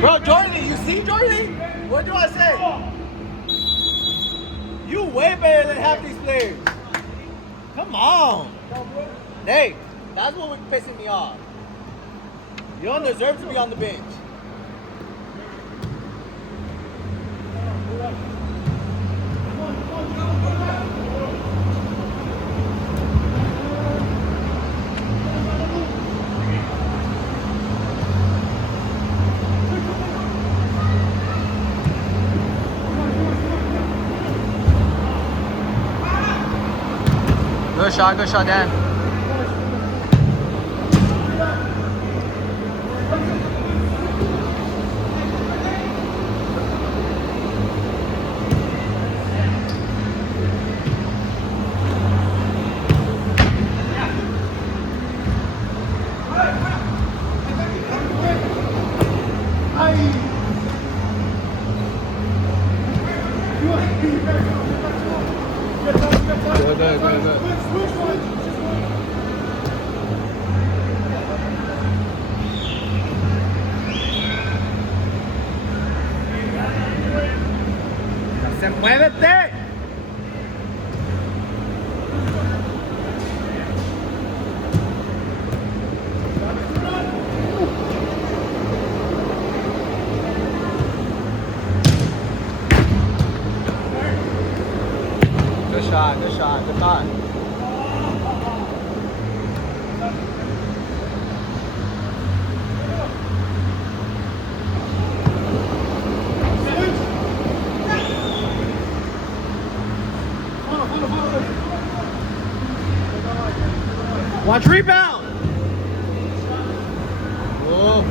Bro, Jordan, you see Jordan? What do I say? You way better than half these players. Come on. Hey, that's what was pissing me off. You don't deserve to be on the bench. Good shot, Dan. Good. ¡Muévete! Good shot. Watch rebound! Whoa.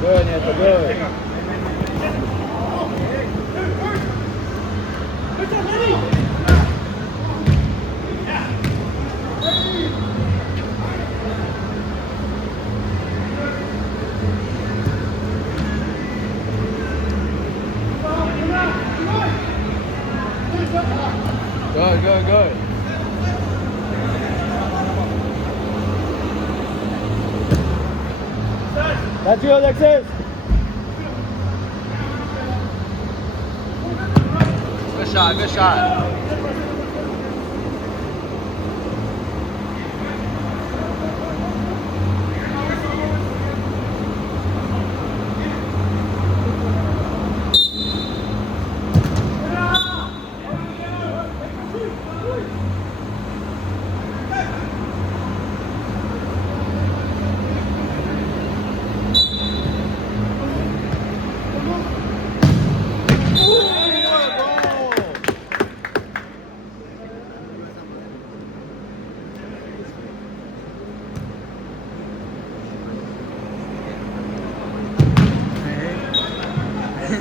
Good, Neto, good. Good. That's you, Alexis. Good shot.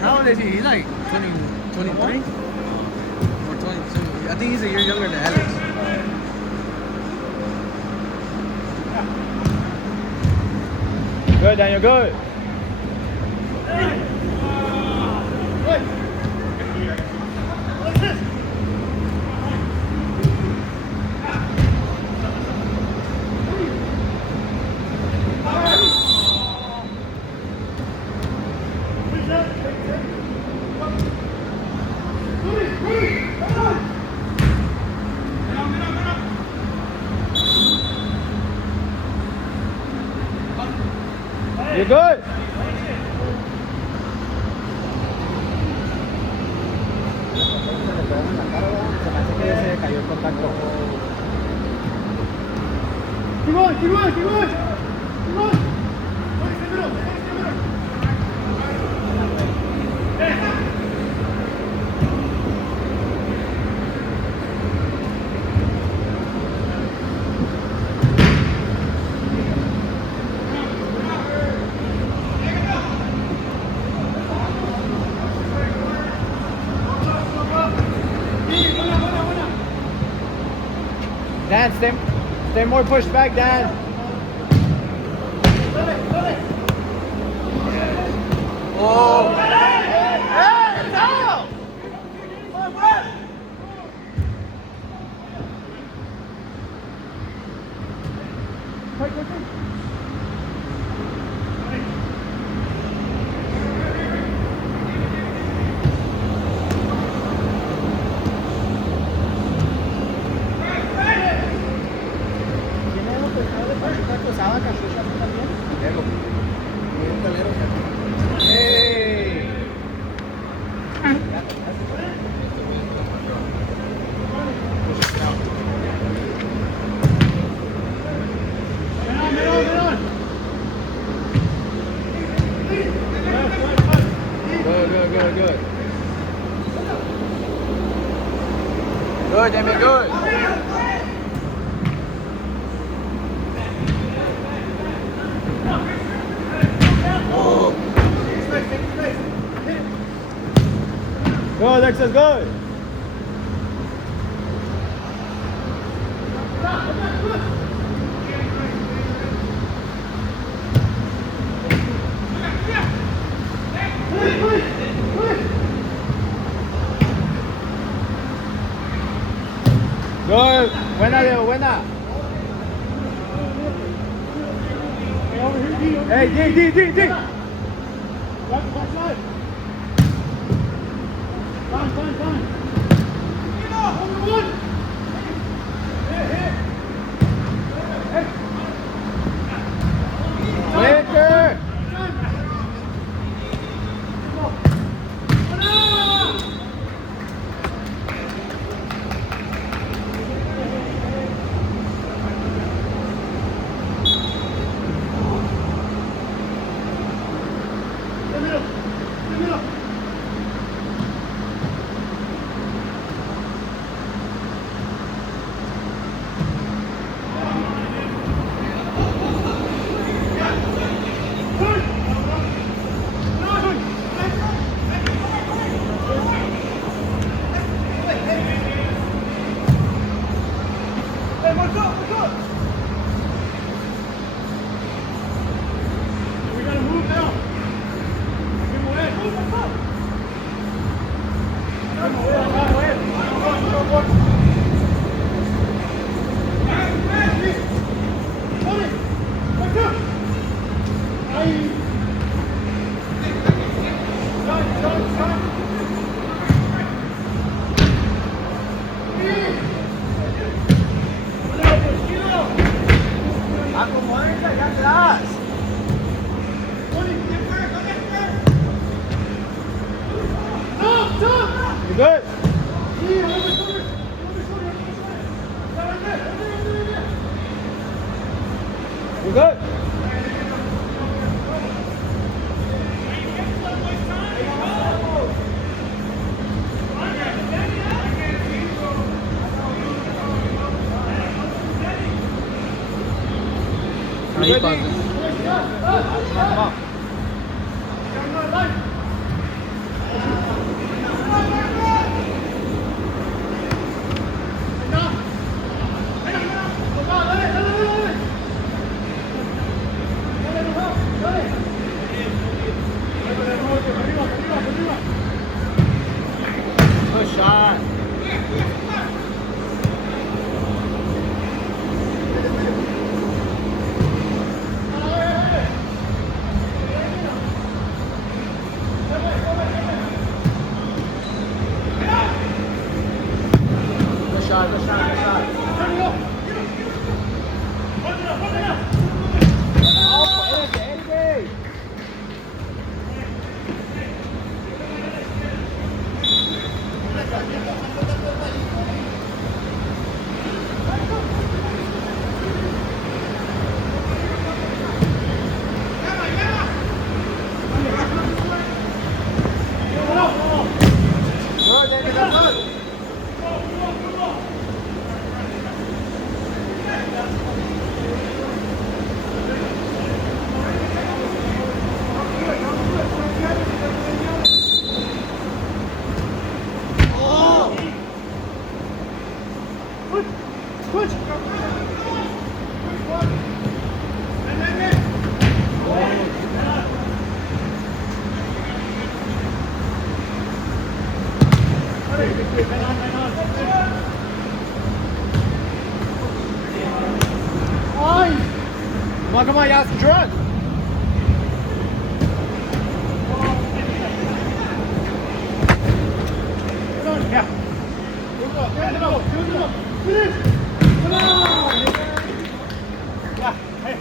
How old is he? He's like 20, 23? Or 22. I think he's a year younger than Alex. Good, Daniel, good. You're good. Keep going. Dan, stay more pushed back, Dan. Oh! Hey, down! Hey. Good. Good, Damien, good. Good, Dexter, good. Good. Buena, Leo, buena. Hey, D. Winter. Acomódense allá atrás. You good? You good? Ahí pasa. Come on. Good shot. Good shot. Oh, Eddie. Good, David, that's good. Come on, Yasin, run. Yeah. Yeah. Hey.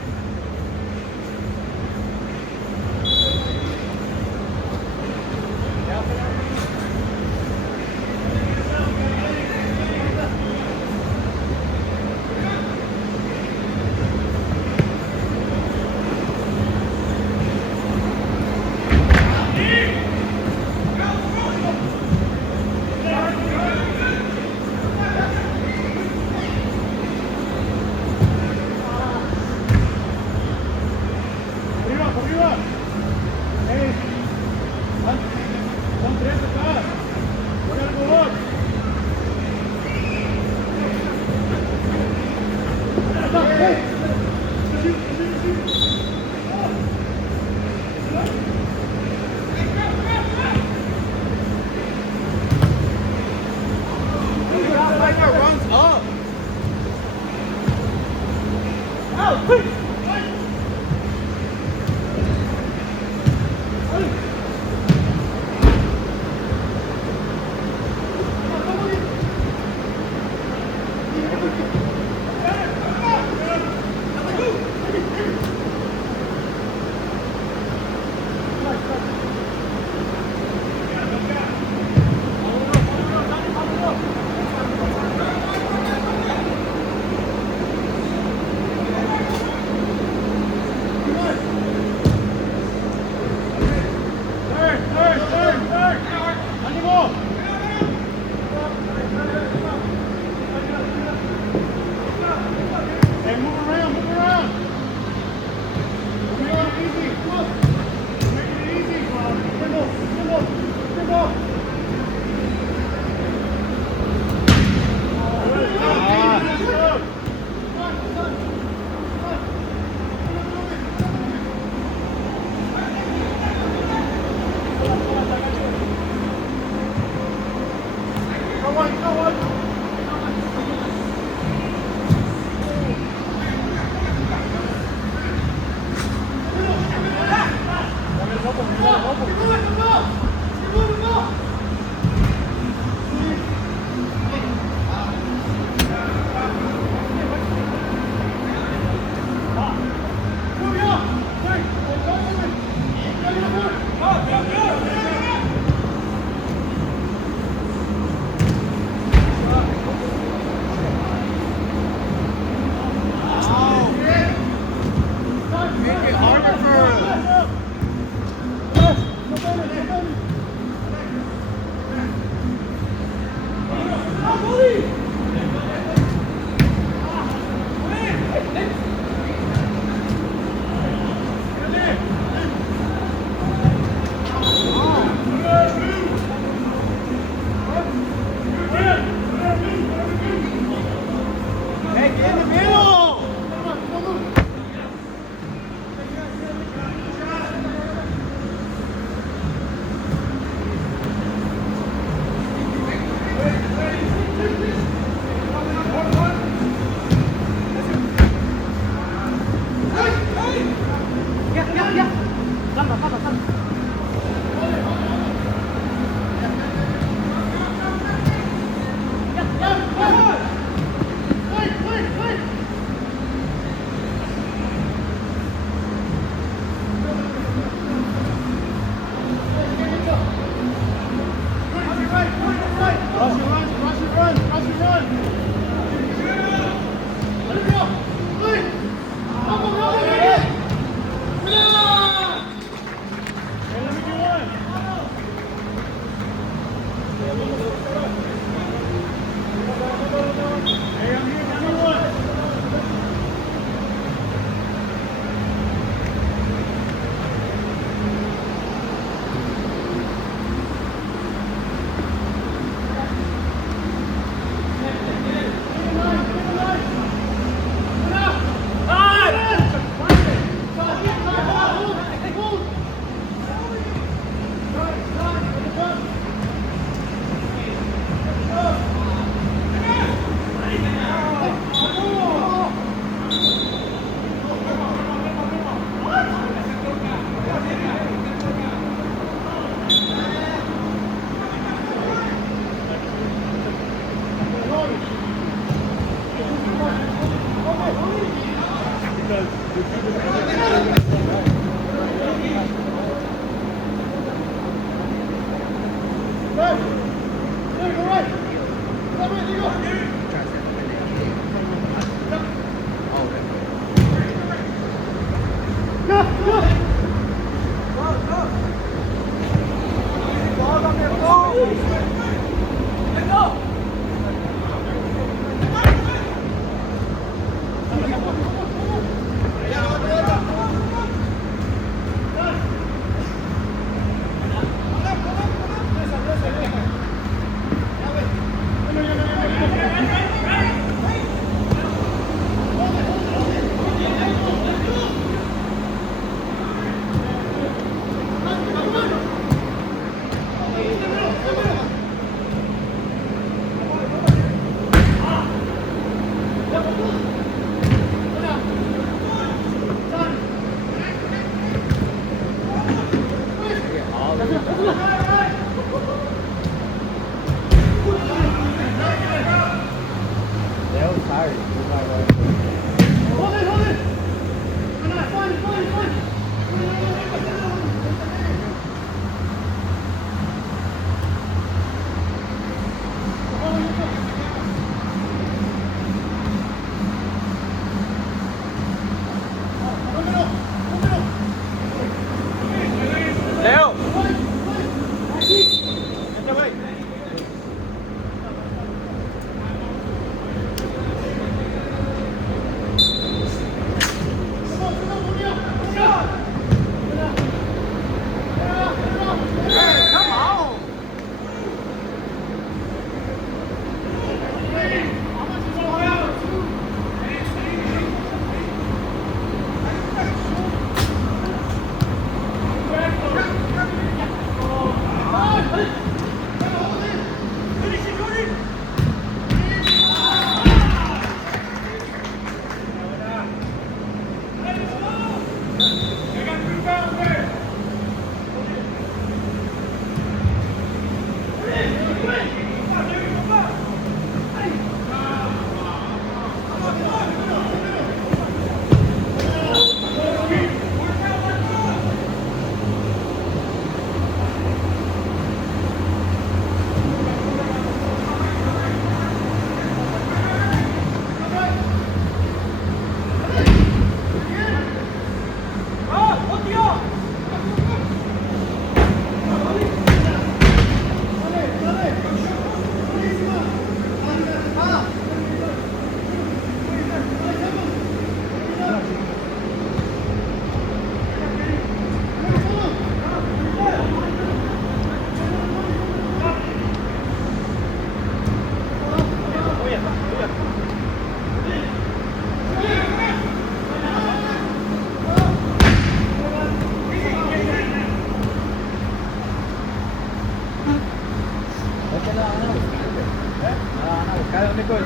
Runs up.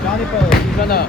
Johnny Poe, he's gonna.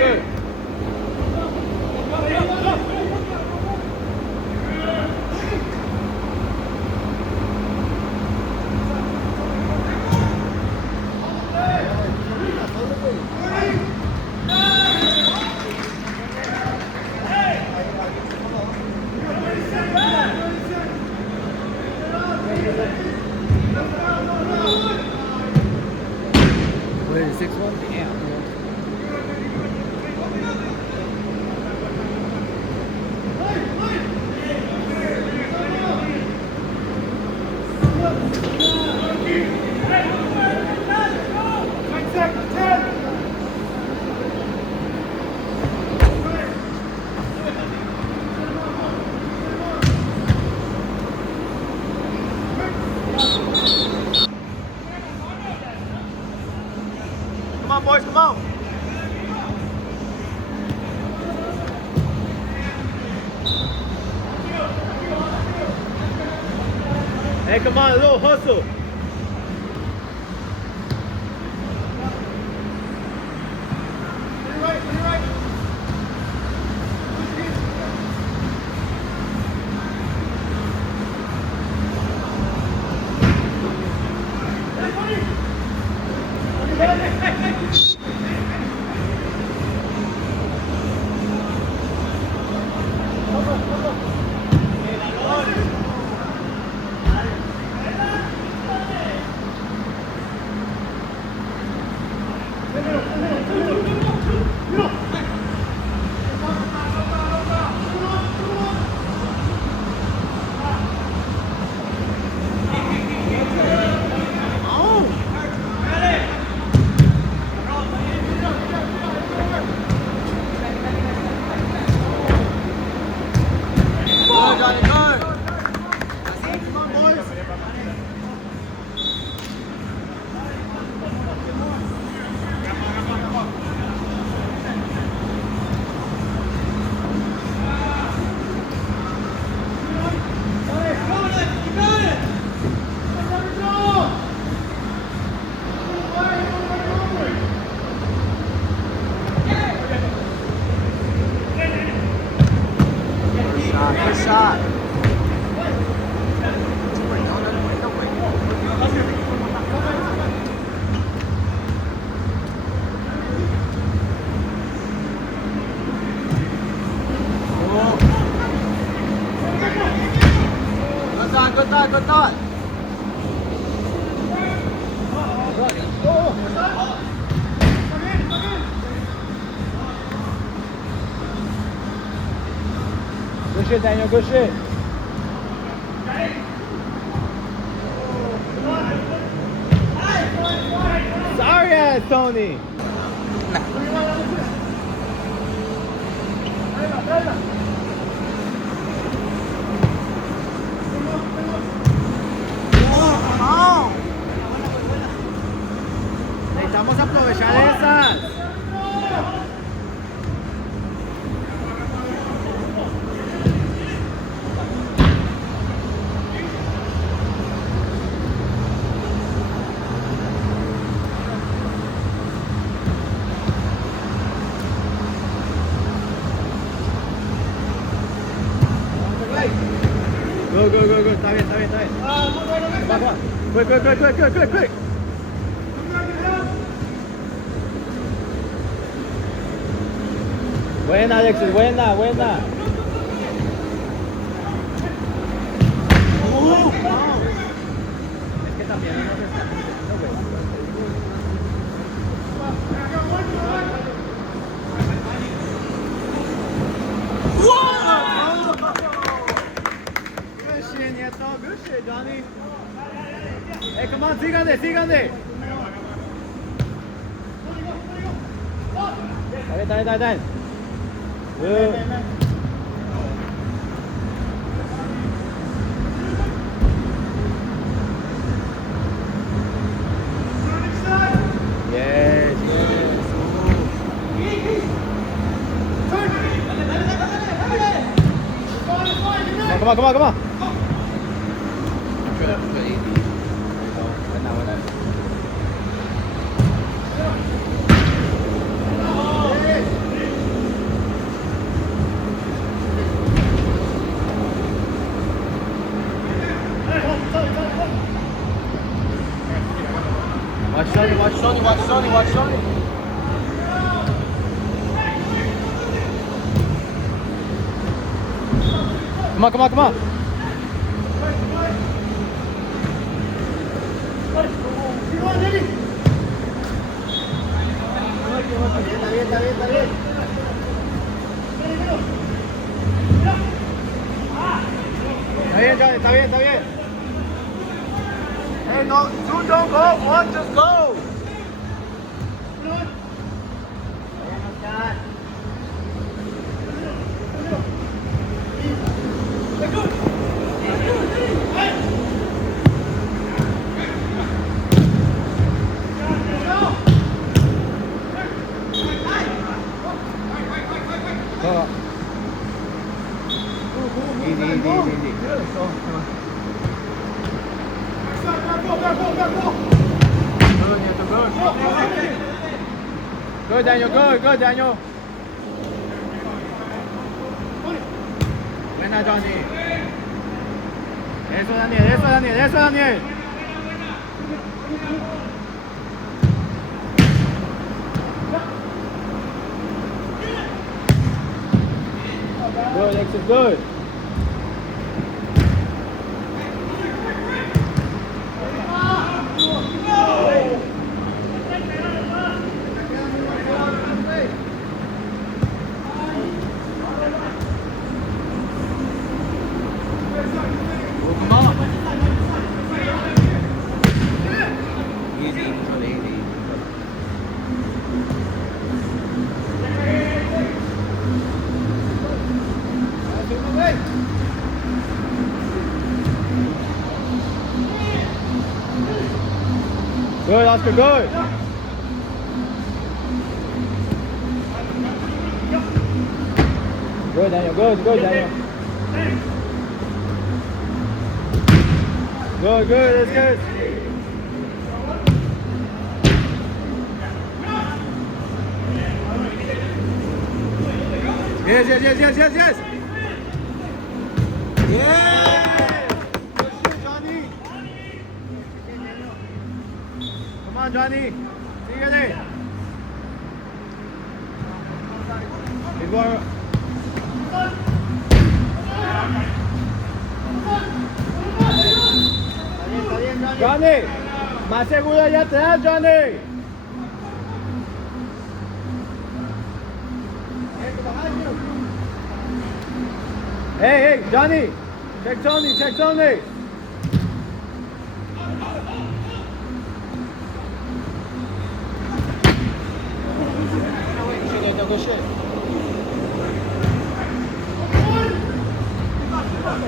Good. What is it, 6-1? Damn. on, boys, come on. Hey, come on, a little hustle. Good shot. Good thought, good thought. Good shit, Daniel, good shit. Sorry ass, Tony. Necesitamos aprovechar esas. Go. Está bien. Va. Quick. Buena, Alexis, buena. Es que también no se está metiendo, güey. Good shit, Nieto. Good shit, Johnny. Hey, come on, síganle. Está bien. Good. Yes. Come on. Watch Sony. Come on. Está bien. Está bien. Hey, no, two don't go, one just go. Good, Daniel. Good, good, Daniel. Buena, Johnny. Eso, Daniel. Eso, Daniel. Eso, Daniel. Good, Alexis. Good. Good, Oscar, good. Good, Daniel, good, good, Daniel. Good, good, that's good. Yes, yes, yes, yes, yes, yes. Yeah! Good shit, Johnny. Come on, Johnny. Síguele. Igual. Johnny, más seguro allá atrás, Johnny. Hey, hey, Johnny. Check Tony, check Tony.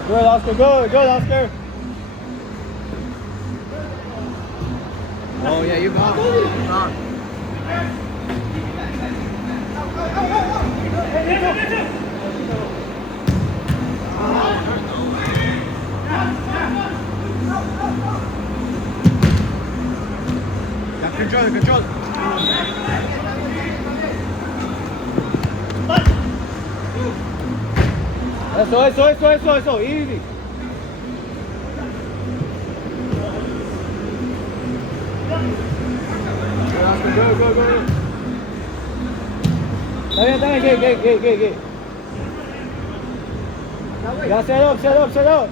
Good, Oscar, good, good, Oscar. Oh, yeah, you got it. Yeah, control it, control it. Eso, easy. Go. Está bien, gay. Ya, set up.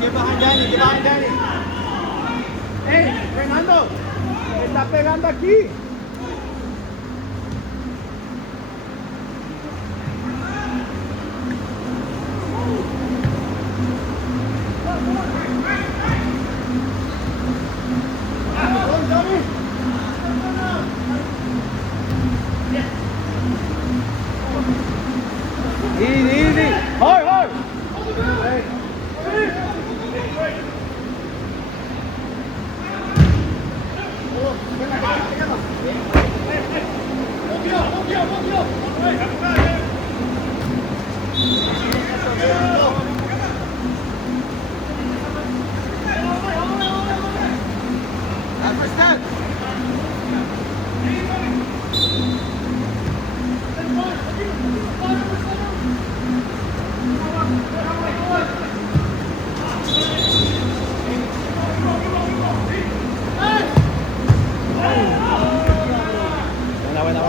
Get behind Danny. Hey, Fernando, está pegando aquí. Easy. Hard. Hey. Buena.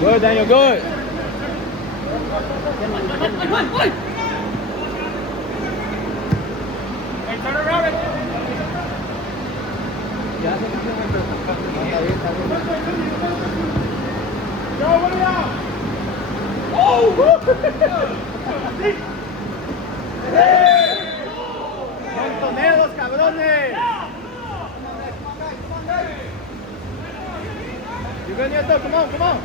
Good, Daniel, good. Ya se cambió pero está bien, está bien. ¡Montoneros, cabrones! You go, Nieto, come on, come on.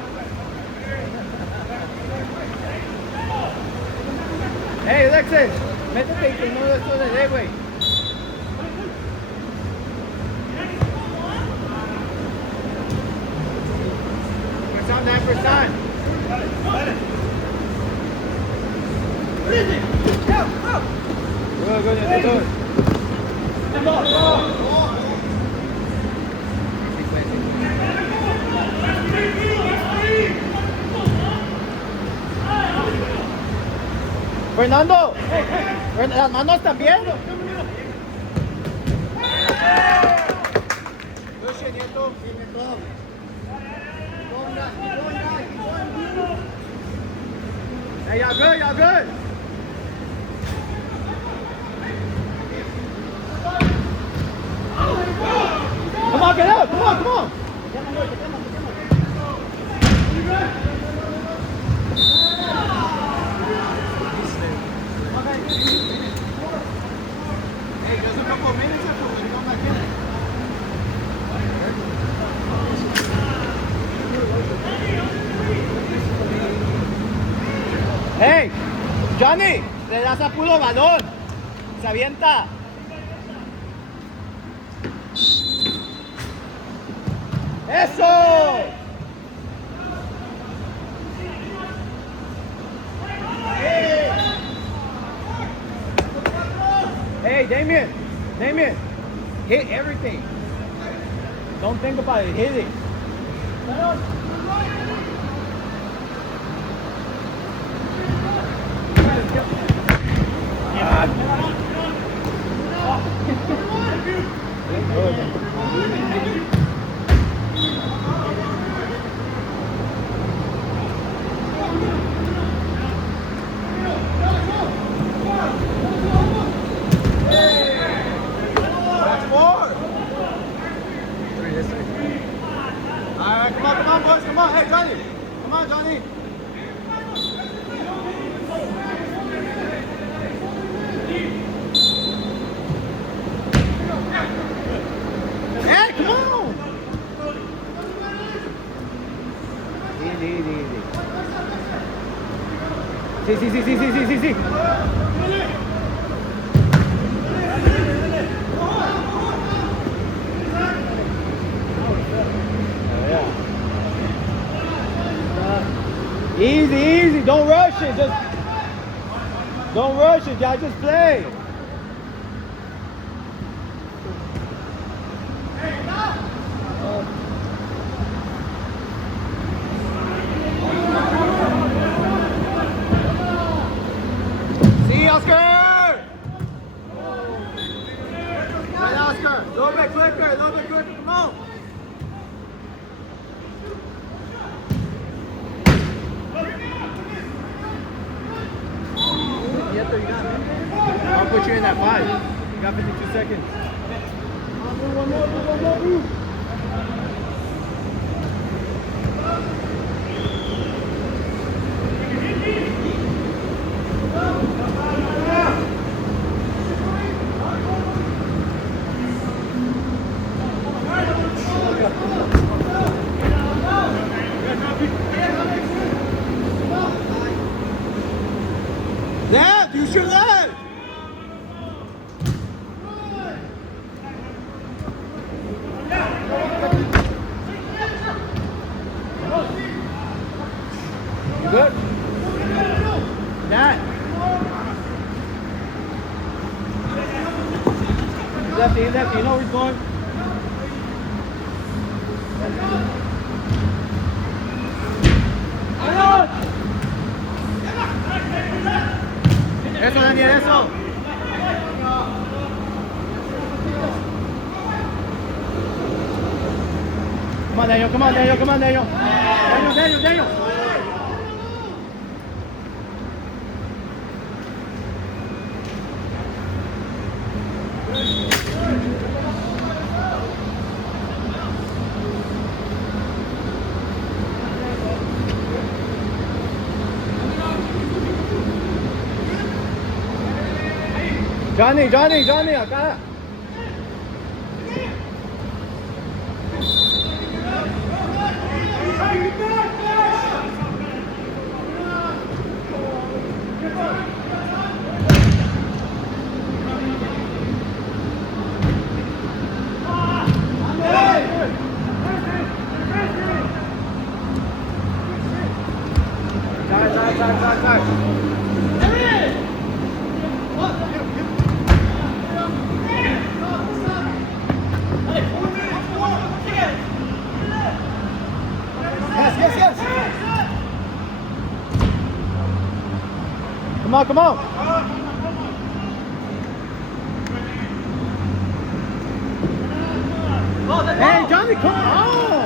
Hey, Alexis, métete y que no esto de D, güey. First time, that first time. Good, good, Nieto, good. Fernando, las manos también. Lucio, Nieto, firme todo. Hey, y'all good, y'all good. Come on, get out, come on, come on. Hey, just a couple of minutes after we come back in. Hey, Johnny, le das a puro balón. Se avienta. ¡Eso! Hey, Damien, hit everything. Don't think about it, hit it. Alright, come on, boys, come on. Hey, Johnny. Come on, Johnny. Hey, come on. Easy. Sí. Easy. Don't rush it. Don't rush it, y'all. Just play. See, Oscar. Right, Oscar. A little bit quicker. Come on. I'll put you in that 5. You got 52 seconds. One more. Left, use your left. You good? That. Lefty, you know where he's going? Eso, Daniel, eso. Come on, Daniel. Daniel. Johnny, acá. Yes. Come on. Hey, Johnny, come on.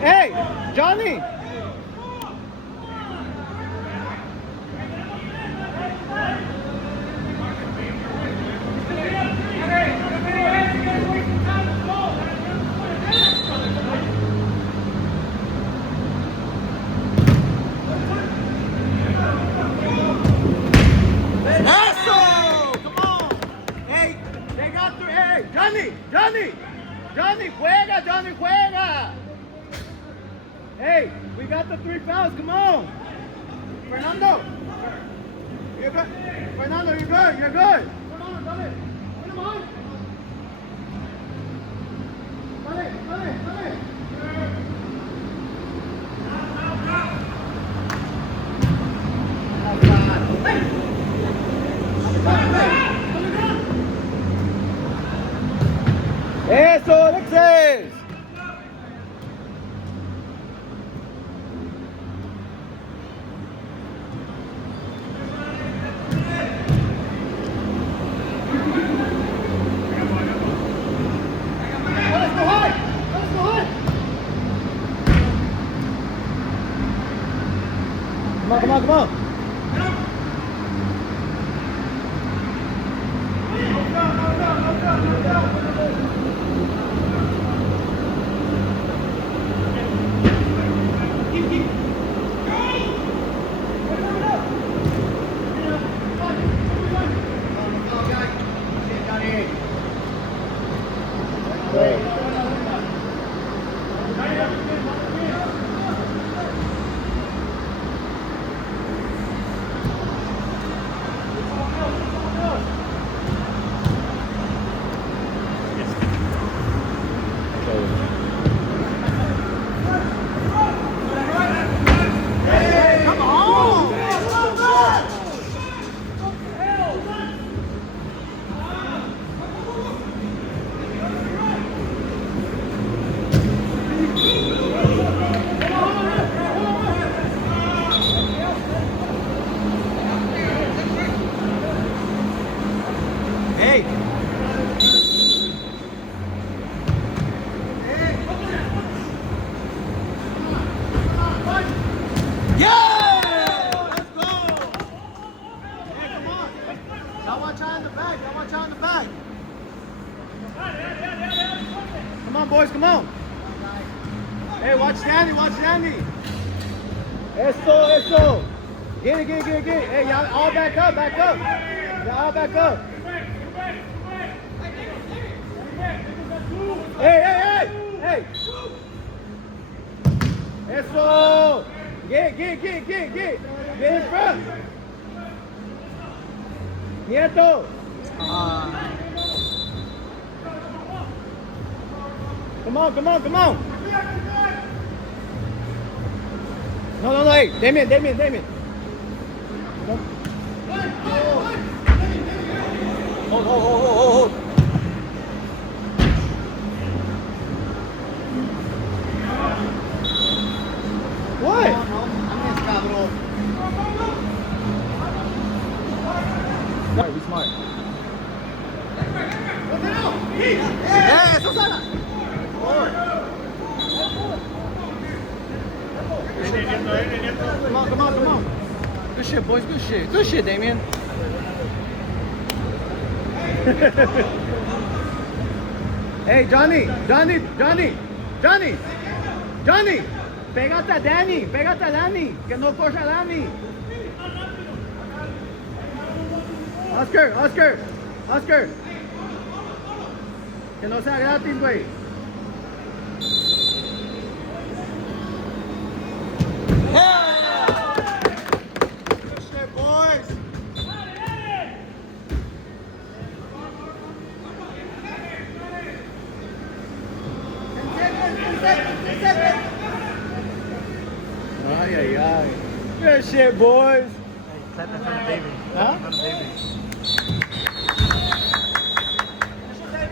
Hey, Johnny. Johnny, juega! Hey, we got the 3 fouls, come on! Fernando! You're good. Fernando, you're good. Come on, dale. Come on. Dale. Eso, Alexis! Come on. Come on. Hey, watch Danny. Eso. Get it. Hey, y'all all back up. Y'all all back up. Hey. Eso. Get. Get in front. Nieto. Come on. No, hey, Damien. Hold. What? Alright, be smart. Yeah, Susana. Come on. Good shit, boys. Good shit, Damien. Hey, Johnny. Pégate a Danny. Que no corra Danny. Oscar, Oscar, Oscar. Que no sea gratis, güey. Good shit, boys. Ay, ay, ay. Good shit, boys. Clap in front of baby. Huh? In front of baby.